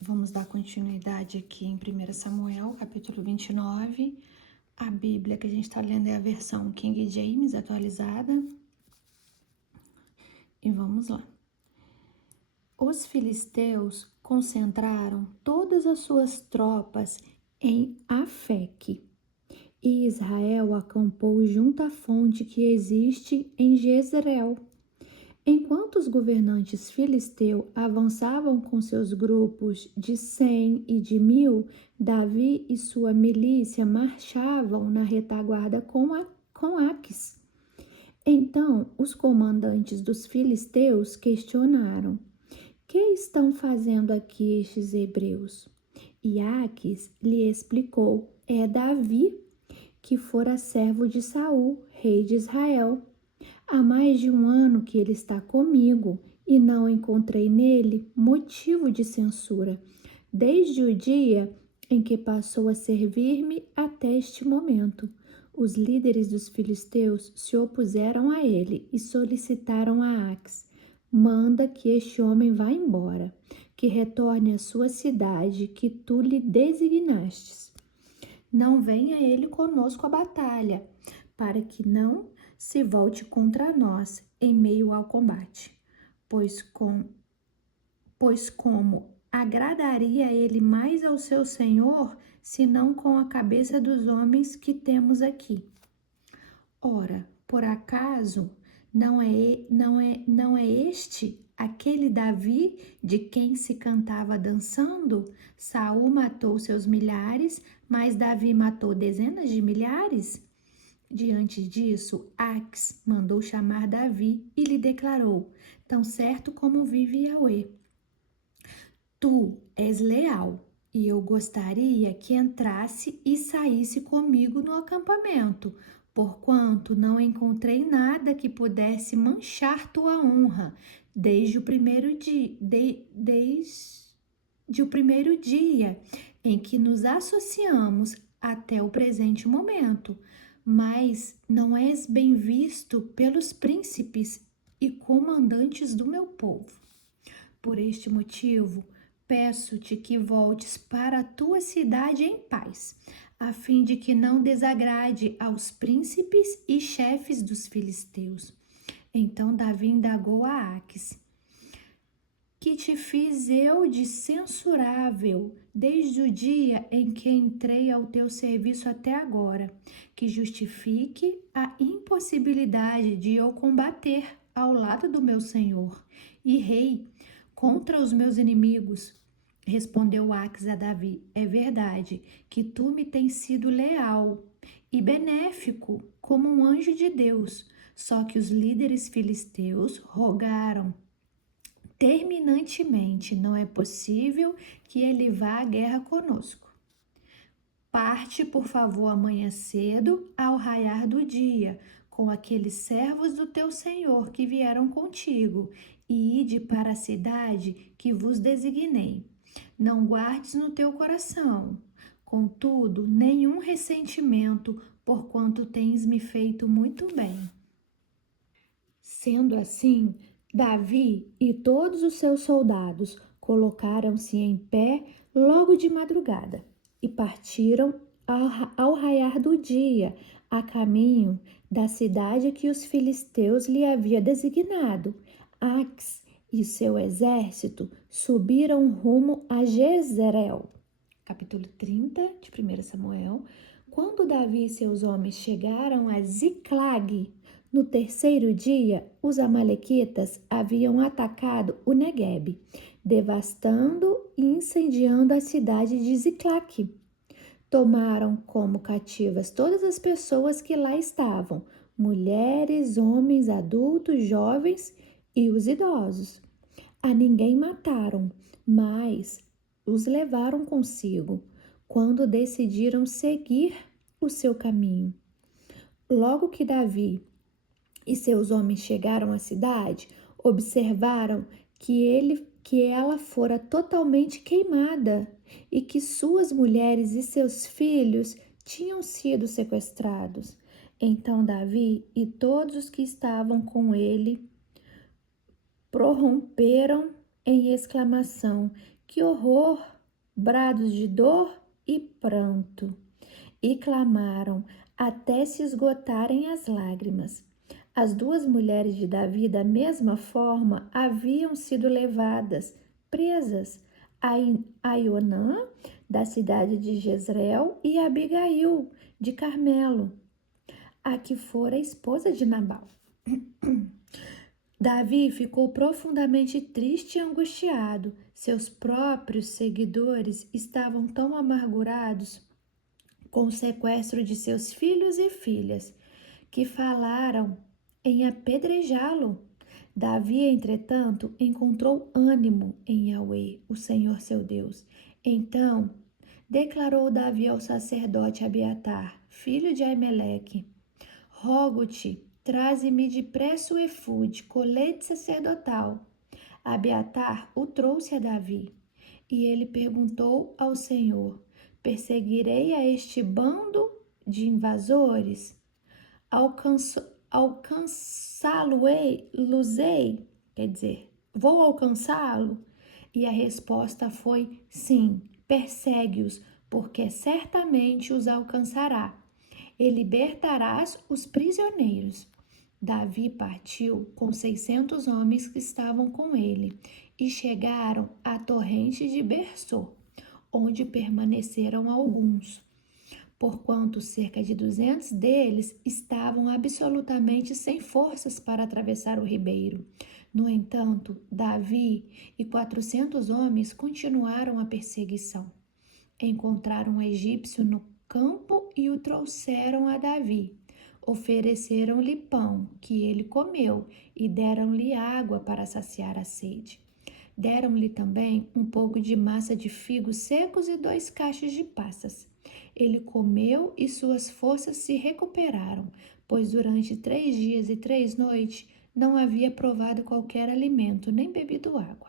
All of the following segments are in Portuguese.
Vamos dar continuidade aqui em 1 Samuel, capítulo 29. A Bíblia que a gente está lendo é a versão King James atualizada. E vamos lá. Os filisteus concentraram todas as suas tropas em Afeque, e Israel acampou junto à fonte que existe em Jezreel. Enquanto os governantes filisteus avançavam com seus grupos de 100 e de 1000, Davi e sua milícia marchavam na retaguarda com Aques. Então os comandantes dos filisteus questionaram: que estão fazendo aqui estes hebreus? E Aques lhe explicou: é Davi, que fora servo de Saul, rei de Israel. Há mais de 1 ano que ele está comigo e não encontrei nele motivo de censura, desde o dia em que passou a servir-me até este momento. Os líderes dos filisteus se opuseram a ele e solicitaram a Aques: manda que este homem vá embora, que retorne à sua cidade que tu lhe designastes. Não venha ele conosco à batalha, para que não se volte contra nós em meio ao combate, pois como agradaria ele mais ao seu senhor, senão com a cabeça dos homens que temos aqui? Ora, por acaso não é este aquele Davi de quem se cantava dançando? Saul matou seus milhares, mas Davi matou dezenas de milhares? Diante disso, Aques mandou chamar Davi e lhe declarou: tão certo como vive Yahweh, tu és leal, e eu gostaria que entrasse e saísse comigo no acampamento, porquanto não encontrei nada que pudesse manchar tua honra desde o primeiro dia em que nos associamos até o presente momento. Mas não és bem visto pelos príncipes e comandantes do meu povo. Por este motivo, peço-te que voltes para a tua cidade em paz, a fim de que não desagrade aos príncipes e chefes dos filisteus. Então Davi indagou a Aques: que te fiz eu de censurável desde o dia em que entrei ao teu serviço até agora, que justifique a impossibilidade de eu combater ao lado do meu senhor e rei contra os meus inimigos? Respondeu Aques a Davi: é verdade que tu me tens sido leal e benéfico como um anjo de Deus, só que os líderes filisteus rogaram terminantemente: não é possível que ele vá à guerra conosco. Parte, por favor, amanhã cedo, ao raiar do dia, com aqueles servos do teu senhor que vieram contigo, e ide para a cidade que vos designei. Não guardes no teu coração, contudo, nenhum ressentimento, porquanto tens me feito muito bem. Sendo assim, Davi e todos os seus soldados colocaram-se em pé logo de madrugada e partiram ao raiar do dia, a caminho da cidade que os filisteus lhe haviam designado. Aques e seu exército subiram rumo a Jezreel. Capítulo 30 de 1 Samuel. Quando Davi e seus homens chegaram a Ziclag, no terceiro dia, os amalequitas haviam atacado o Neguebe, devastando e incendiando a cidade de Ziclag. Tomaram como cativas todas as pessoas que lá estavam, mulheres, homens, adultos, jovens e os idosos. A ninguém mataram, mas os levaram consigo, quando decidiram seguir o seu caminho. Logo que Davi e seus homens chegaram à cidade, observaram que ela fora totalmente queimada e que suas mulheres e seus filhos tinham sido sequestrados. Então Davi e todos os que estavam com ele prorromperam em exclamação: que horror! Brados de dor e pranto. E clamaram até se esgotarem as lágrimas. As duas mulheres de Davi, da mesma forma, haviam sido levadas, presas, a Ionã, da cidade de Jezreel, e a Abigail, de Carmelo, a que fora esposa de Nabal. Davi ficou profundamente triste e angustiado. Seus próprios seguidores estavam tão amargurados com o sequestro de seus filhos e filhas, que falaram em apedrejá-lo. Davi, entretanto, encontrou ânimo em Yahweh, o Senhor seu Deus. Então, declarou Davi ao sacerdote Abiatar, filho de Aimeleque: Rogo-te, traze-me depressa o efude, colete sacerdotal. Abiatar o trouxe a Davi, e ele perguntou ao Senhor: perseguirei a este bando de invasores? Alcançá-lo-ei, quer dizer, vou alcançá-lo? E a resposta foi: sim, persegue-os, porque certamente os alcançará, e libertarás os prisioneiros. Davi partiu com 600 homens que estavam com ele e chegaram à torrente de Bersor, onde permaneceram alguns, porquanto cerca de 200 deles estavam absolutamente sem forças para atravessar o ribeiro. No entanto, Davi e 400 homens continuaram a perseguição. Encontraram um egípcio no campo e o trouxeram a Davi. Ofereceram-lhe pão, que ele comeu, e deram-lhe água para saciar a sede. Deram-lhe também um pouco de massa de figos secos e 2 cachos de passas. Ele comeu e suas forças se recuperaram, pois durante 3 dias e 3 noites não havia provado qualquer alimento, nem bebido água.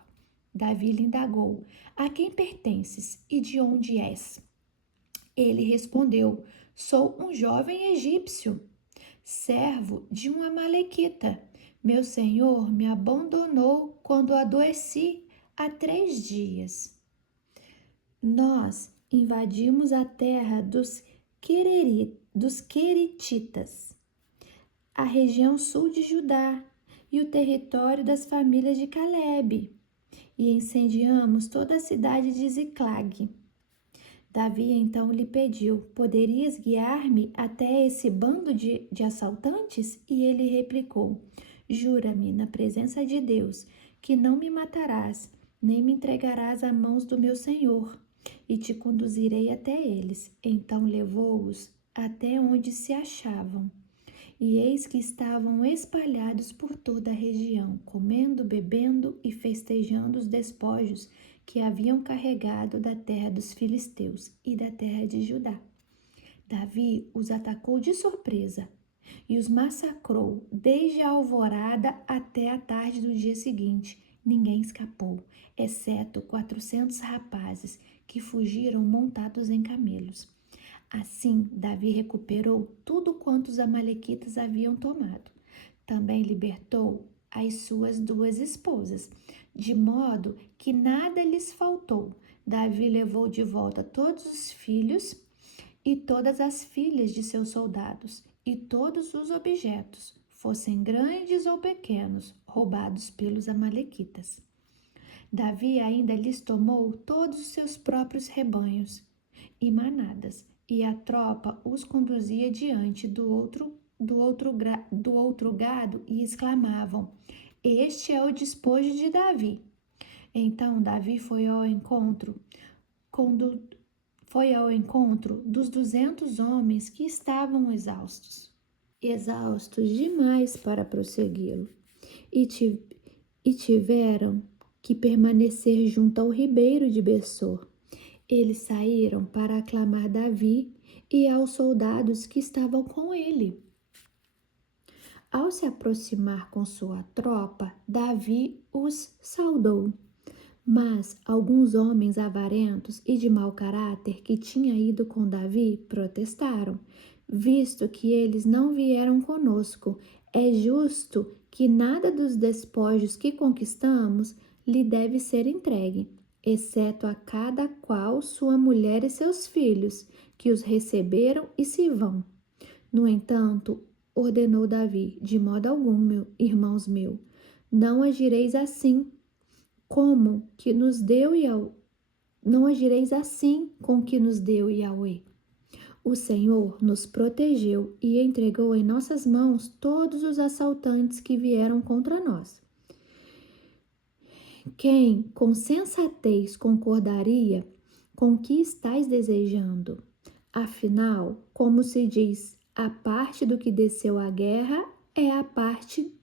Davi lhe indagou: a quem pertences e de onde és? Ele respondeu: sou um jovem egípcio, servo de um amalequita. Meu senhor me abandonou quando adoeci há 3 dias. Nós invadimos a terra dos Queretitas, a região sul de Judá e o território das famílias de Calebe, e incendiamos toda a cidade de Ziclag. Davi então lhe pediu: poderias guiar-me até esse bando de assaltantes? E ele replicou: jura-me na presença de Deus que não me matarás, nem me entregarás à mãos do meu senhor, e te conduzirei até eles. Então levou-os até onde se achavam. E eis que estavam espalhados por toda a região, comendo, bebendo e festejando os despojos que haviam carregado da terra dos filisteus e da terra de Judá. Davi os atacou de surpresa e os massacrou desde a alvorada até a tarde do dia seguinte. Ninguém escapou, exceto 400 rapazes que fugiram montados em camelos. Assim, Davi recuperou tudo quanto os amalequitas haviam tomado. Também libertou as suas 2 esposas, de modo que nada lhes faltou. Davi levou de volta todos os filhos e todas as filhas de seus soldados, e todos os objetos, fossem grandes ou pequenos, roubados pelos amalequitas. Davi ainda lhes tomou todos os seus próprios rebanhos e manadas, e a tropa os conduzia diante do outro gado e exclamavam: este é o despojo de Davi. Então Davi foi ao encontro dos 200 homens que estavam exaustos demais para prossegui-lo, e tiveram que permanecer junto ao ribeiro de Bessor. Eles saíram para aclamar Davi e aos soldados que estavam com ele. Ao se aproximar com sua tropa, Davi os saudou. Mas alguns homens avarentos e de mau caráter que tinham ido com Davi protestaram: visto que eles não vieram conosco, é justo que nada dos despojos que conquistamos lhe deve ser entregue. exceto a cada qual sua mulher e seus filhos, que os receberam e se vão. No entanto, ordenou Davi: de modo algum, irmãos meus, não agireis assim, como que nos deu não agireis assim com que nos deu Yahweh. O Senhor nos protegeu e entregou em nossas mãos todos os assaltantes que vieram contra nós. Quem com sensatez concordaria com o que estáis desejando? Afinal, como se diz, a parte do que desceu à guerra é a parte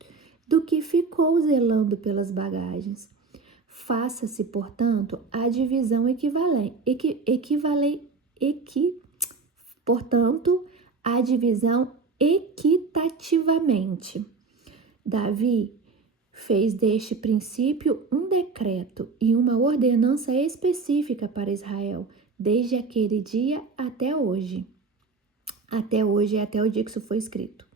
do que ficou zelando pelas bagagens. Faça-se, portanto, a divisão portanto, a divisão equitativamente. Davi fez deste princípio um decreto e uma ordenança específica para Israel, desde aquele dia até hoje. Até hoje é até o dia que isso foi escrito.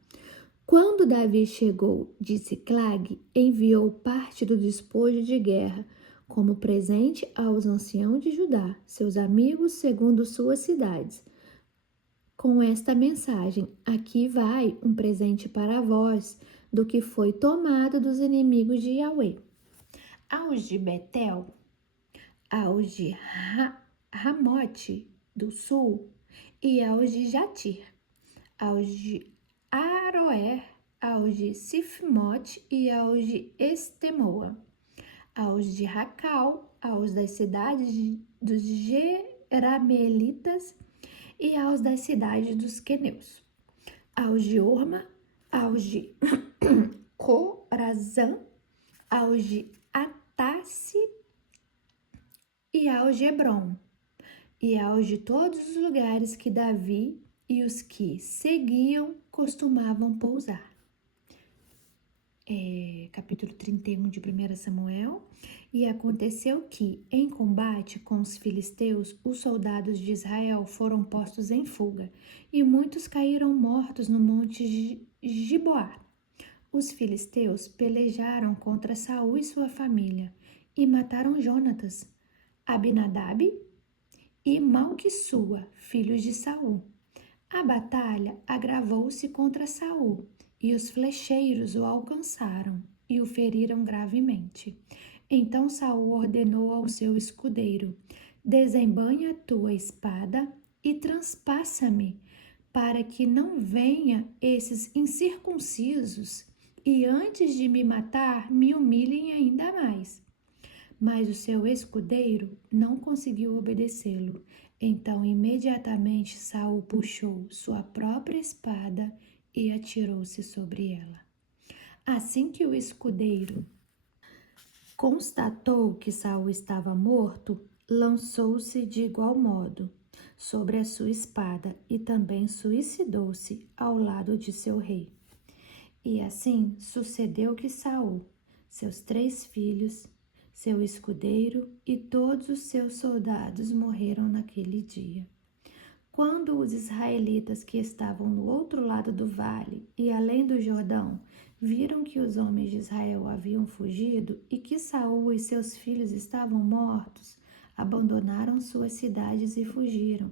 Quando Davi chegou de Ziclag, enviou parte do despojo de guerra como presente aos anciãos de Judá, seus amigos, segundo suas cidades. Com esta mensagem: aqui vai um presente para vós do que foi tomado dos inimigos de Yahweh. Aos de Betel, aos de Ramote do sul e aos de Jatir, aos de Aroer, aos de Sifmote e aos de Estemoa, aos de Racal, aos das cidades dos Jeramelitas e aos das cidades dos queneus, aos de Orma, aos de Corazã, aos de Atasse e aos de Hebron, e aos de todos os lugares que Davi e os que seguiam costumavam pousar. Capítulo 31 de 1 Samuel. E aconteceu que, em combate com os filisteus, os soldados de Israel foram postos em fuga, e muitos caíram mortos no monte Giboá. Os filisteus pelejaram contra Saul e sua família, e mataram Jonatas, Abinadab e Malquissua, filhos de Saul. A batalha agravou-se contra Saul, e os flecheiros o alcançaram e o feriram gravemente. Então Saul ordenou ao seu escudeiro: desembanha a tua espada e transpassa-me, para que não venha esses incircuncisos e antes de me matar me humilhem ainda mais. Mas o seu escudeiro não conseguiu obedecê-lo. Então imediatamente Saul puxou sua própria espada e atirou-se sobre ela. Assim que o escudeiro constatou que Saul estava morto, lançou-se de igual modo sobre a sua espada e também suicidou-se ao lado de seu rei. E assim sucedeu que Saul, seus 3 filhos, seu escudeiro e todos os seus soldados morreram naquele dia. Quando os israelitas que estavam no outro lado do vale e além do Jordão viram que os homens de Israel haviam fugido e que Saul e seus filhos estavam mortos, abandonaram suas cidades e fugiram.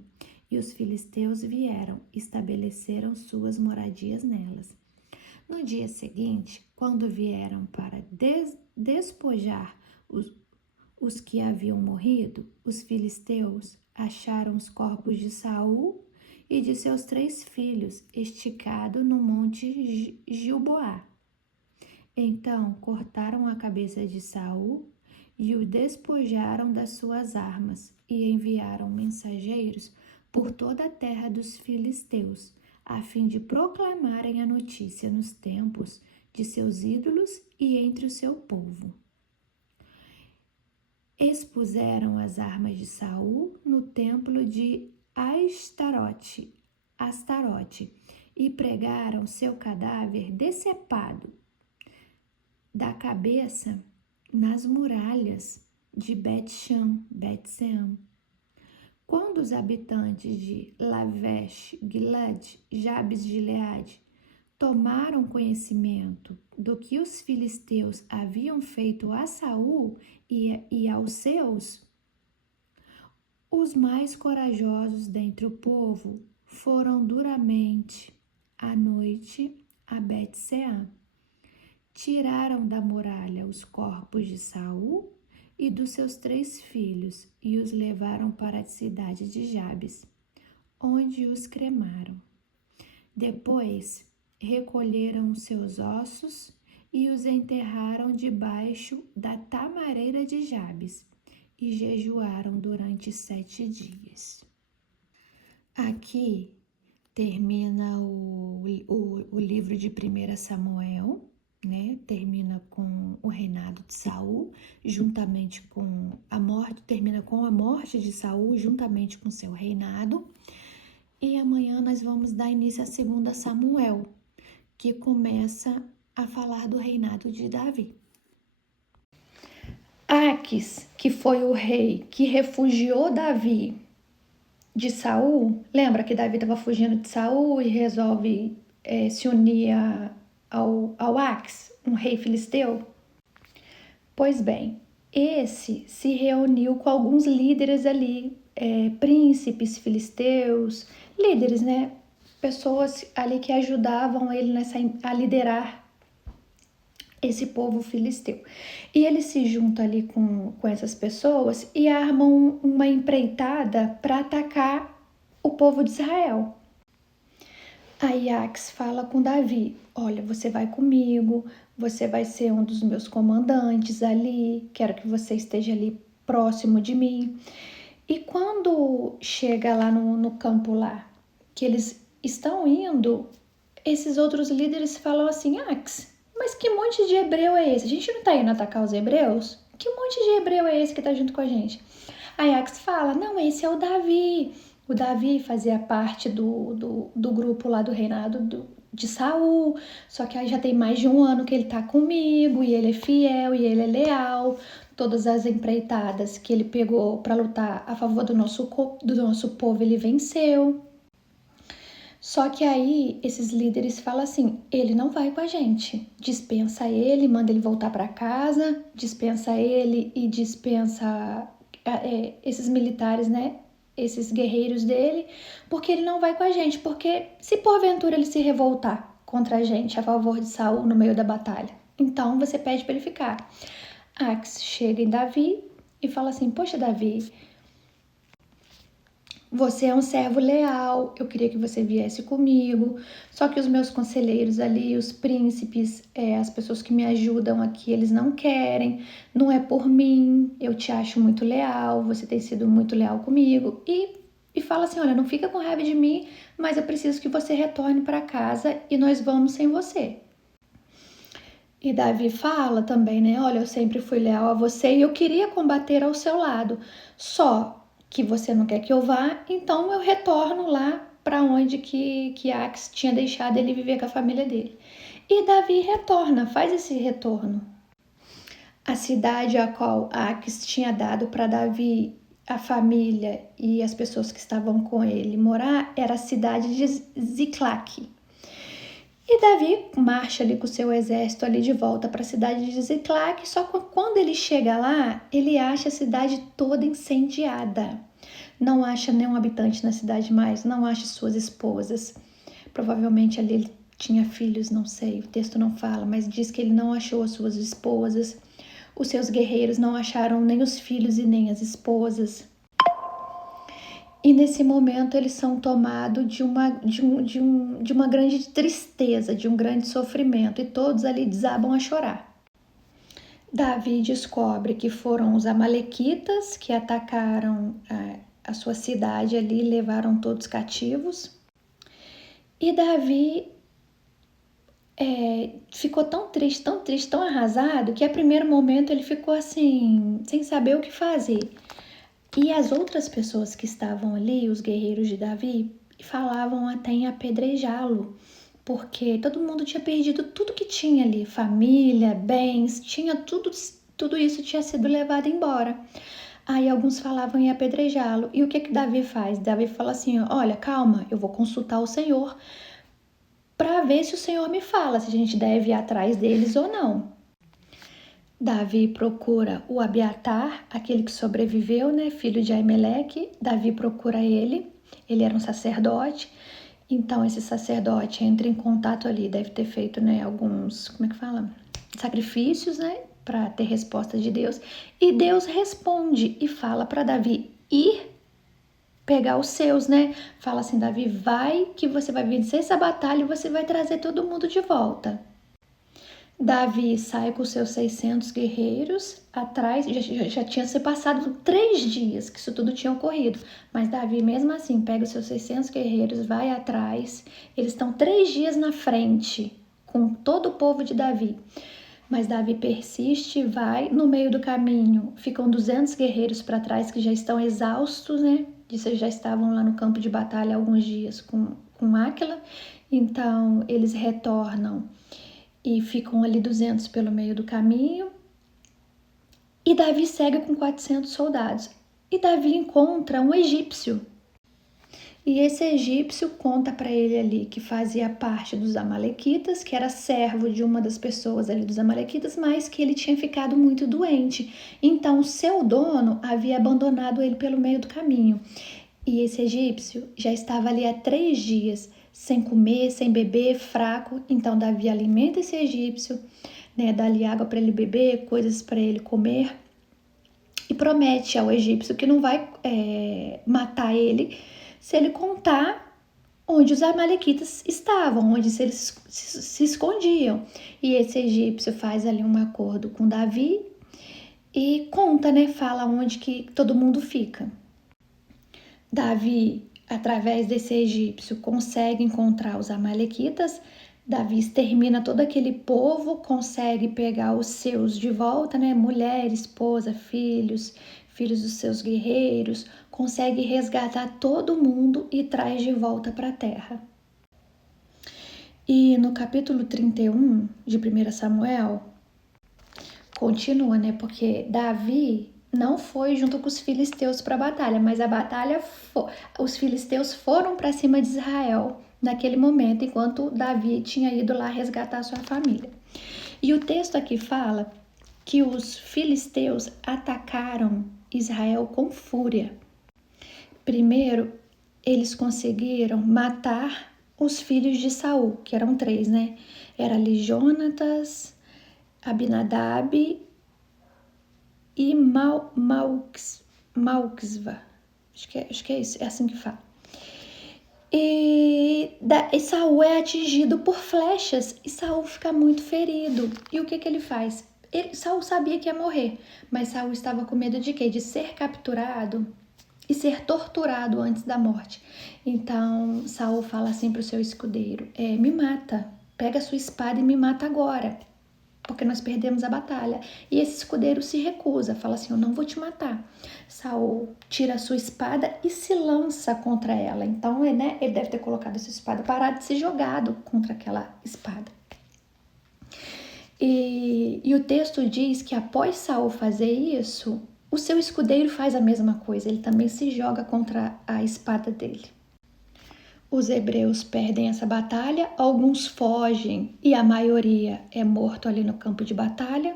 E os filisteus vieram, estabeleceram suas moradias nelas. No dia seguinte, quando vieram para despojar os que haviam morrido, os filisteus acharam os corpos de Saul e de seus 3 filhos esticados no monte Gilboá. Então cortaram a cabeça de Saul e o despojaram das suas armas e enviaram mensageiros por toda a terra dos filisteus, a fim de proclamarem a notícia nos templos de seus ídolos e entre o seu povo. Expuseram as armas de Saul no templo de Astarote e pregaram seu cadáver decepado da cabeça nas muralhas de Bet-Sean. Quando os habitantes de Lavesh, Gilad, Jabes de Gileade tomaram conhecimento do que os filisteus haviam feito a Saul e aos seus, Os mais corajosos dentre o povo foram duramente à noite a Bet-seã. Tiraram da muralha os corpos de Saul e dos seus 3 filhos e os levaram para a cidade de Jabes, onde os cremaram. Depois recolheram os seus ossos e os enterraram debaixo da tamareira de Jabes e jejuaram durante 7 dias. Aqui termina o livro de 1 Samuel, né? Termina com o reinado de Saul, juntamente com a morte, termina com a morte de Saul, juntamente com seu reinado. E amanhã nós vamos dar início a 2 Samuel, que começa a falar do reinado de Davi. Aques, que foi o rei que refugiou Davi de Saul, lembra que Davi estava fugindo de Saul e resolve se unir ao Aques, um rei filisteu? Pois bem, esse se reuniu com alguns líderes ali, príncipes filisteus, líderes, né? Pessoas ali que ajudavam ele a liderar esse povo filisteu. E ele se junta ali com essas pessoas e armam uma empreitada para atacar o povo de Israel. Aí Aques fala com Davi: olha, você vai comigo, você vai ser um dos meus comandantes ali, quero que você esteja ali próximo de mim. E quando chega lá no campo lá, que eles estão indo, esses outros líderes falam assim: Aques, mas que monte de hebreu é esse? A gente não tá indo atacar os hebreus? Que monte de hebreu é esse que tá junto com a gente? Aí Aques fala: não, esse é o Davi. O Davi fazia parte do grupo lá do reinado de Saul, só que aí já tem mais de 1 ano que ele tá comigo, e ele é fiel, e ele é leal. Todas as empreitadas que ele pegou para lutar a favor do nosso povo, ele venceu. Só que aí esses líderes falam assim: ele não vai com a gente, dispensa ele, manda ele voltar para casa, dispensa ele e dispensa esses militares, né? Esses guerreiros dele, porque ele não vai com a gente, porque se porventura ele se revoltar contra a gente a favor de Saul no meio da batalha, então você pede para ele ficar. Aques chega em Davi e fala assim: poxa, Davi, você é um servo leal, eu queria que você viesse comigo, só que os meus conselheiros ali, os príncipes, as pessoas que me ajudam aqui, eles não querem, não é por mim, eu te acho muito leal, você tem sido muito leal comigo. E fala assim: olha, não fica com raiva de mim, mas eu preciso que você retorne para casa e nós vamos sem você. E Davi fala também, né? Olha, eu sempre fui leal a você e eu queria combater ao seu lado, só que você não quer que eu vá, então eu retorno lá para onde que Aques tinha deixado ele viver com a família dele. E Davi retorna, faz esse retorno. A cidade a qual Aques tinha dado para Davi, a família e as pessoas que estavam com ele morar, era a cidade de Ziclac. E Davi marcha ali com o seu exército ali de volta para a cidade de Ziclac, só que quando ele chega lá, ele acha a cidade toda incendiada. Não acha nenhum habitante na cidade mais, não acha suas esposas. Provavelmente ali ele tinha filhos, não sei, o texto não fala, mas diz que ele não achou as suas esposas. Os seus guerreiros não acharam nem os filhos e nem as esposas. E nesse momento eles são tomados de uma grande tristeza, de um grande sofrimento, e todos ali desabam a chorar. Davi descobre que foram os amalequitas que atacaram a sua cidade ali, levaram todos cativos. E Davi ficou tão triste, tão arrasado, que a primeiro momento ele ficou assim, sem saber o que fazer. E as outras pessoas que estavam ali, os guerreiros de Davi, falavam até em apedrejá-lo, porque todo mundo tinha perdido tudo que tinha ali, família, bens, tinha tudo isso tinha sido levado embora. Aí alguns falavam em apedrejá-lo. E o que Davi faz? Davi fala assim: olha, calma, eu vou consultar o Senhor para ver se o Senhor me fala se a gente deve ir atrás deles ou não. Davi procura o Abiatar, aquele que sobreviveu, né, filho de Aimeleque. Davi procura ele era um sacerdote. Então esse sacerdote entra em contato ali, deve ter feito, né, alguns, como é que fala? Sacrifícios, né, para ter resposta de Deus. E Deus responde e fala para Davi ir pegar os seus, né? Fala assim, Davi, vai que você vai vencer essa batalha e você vai trazer todo mundo de volta. Davi sai com seus 600 guerreiros atrás, já tinha se passado 3 dias que isso tudo tinha ocorrido, mas Davi mesmo assim pega os seus 600 guerreiros, vai atrás, eles estão 3 dias na frente com todo o povo de Davi, mas Davi persiste, vai, no meio do caminho ficam 200 guerreiros para trás que já estão exaustos, né, já estavam lá no campo de batalha há alguns dias com Áquila, então eles retornam e ficam ali 200 pelo meio do caminho. E Davi segue com 400 soldados. E Davi encontra um egípcio. E esse egípcio conta para ele ali que fazia parte dos amalequitas, que era servo de uma das pessoas ali dos amalequitas, mas que ele tinha ficado muito doente. Então, seu dono havia abandonado ele pelo meio do caminho. E esse egípcio já estava ali há 3 dias, sem comer, sem beber, fraco. Então Davi alimenta esse egípcio, né, dá-lhe água para ele beber, coisas para ele comer, e promete ao egípcio que não vai matar ele se ele contar onde os amalequitas estavam, onde eles se escondiam. E esse egípcio faz ali um acordo com Davi e conta, né, fala onde que todo mundo fica. Davi, através desse egípcio, consegue encontrar os amalequitas. Davi extermina todo aquele povo, consegue pegar os seus de volta, né? Mulher, esposa, filhos dos seus guerreiros, consegue resgatar todo mundo e traz de volta para a terra. E no capítulo 31 de 1 Samuel, continua, né? Porque Davi não foi junto com os filisteus para a batalha, mas a batalha os filisteus foram para cima de Israel naquele momento, enquanto Davi tinha ido lá resgatar sua família. E o texto aqui fala que os filisteus atacaram Israel com fúria. Primeiro, eles conseguiram matar os filhos de Saul, que eram 3, né? Era ali Jonatas, Abinadab e Malquisva. Acho que é isso, é assim que fala. E Saul é atingido por flechas e Saul fica muito ferido. E o que ele faz? Saul sabia que ia morrer, mas Saul estava com medo de quê? De ser capturado e ser torturado antes da morte. Então Saul fala assim para o seu escudeiro: me mata, pega a sua espada e me mata agora, porque nós perdemos a batalha. E esse escudeiro se recusa, fala assim: eu não vou te matar. Saul tira a sua espada e se lança contra ela. Então, né, ele deve ter colocado essa espada parada e se jogado contra aquela espada. E o texto diz que após Saul fazer isso, o seu escudeiro faz a mesma coisa, ele também se joga contra a espada dele. Os hebreus perdem essa batalha, alguns fogem e a maioria é morto ali no campo de batalha.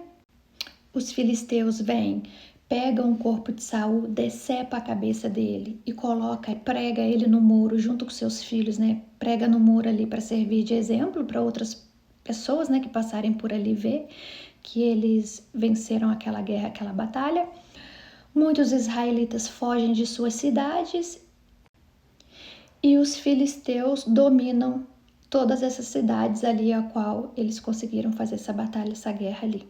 Os filisteus vêm, pegam o corpo de Saul, decepa a cabeça dele e coloca e prega ele no muro junto com seus filhos, né? Prega no muro ali para servir de exemplo para outras pessoas, né, que passarem por ali ver que eles venceram aquela guerra, aquela batalha. Muitos israelitas fogem de suas cidades e os filisteus dominam todas essas cidades ali a qual eles conseguiram fazer essa batalha, essa guerra ali.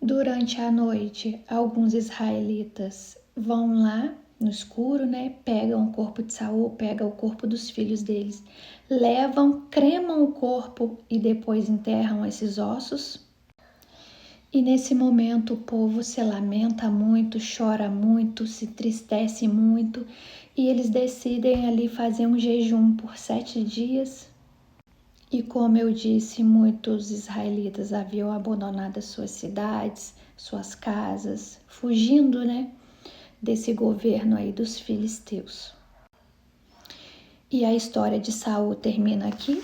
Durante a noite, alguns israelitas vão lá no escuro, né? Pegam o corpo de Saul, pegam o corpo dos filhos deles, levam, cremam o corpo e depois enterram esses ossos. E nesse momento o povo se lamenta muito, chora muito, se entristece muito e eles decidem ali fazer um jejum por 7 dias. E como eu disse, muitos israelitas haviam abandonado as suas cidades, suas casas, fugindo, né, desse governo aí dos filisteus. E a história de Saul termina aqui.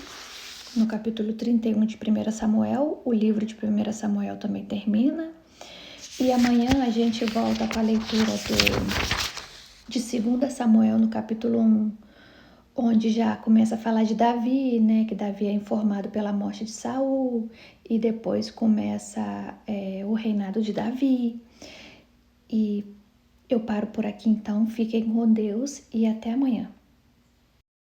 no capítulo 31 de 1 Samuel. O livro de 1 Samuel também termina. E amanhã a gente volta com a leitura de 2 Samuel, no capítulo 1, onde já começa a falar de Davi, né? Que Davi é informado pela morte de Saul, e depois começa o reinado de Davi. E eu paro por aqui então, fiquem com Deus e até amanhã.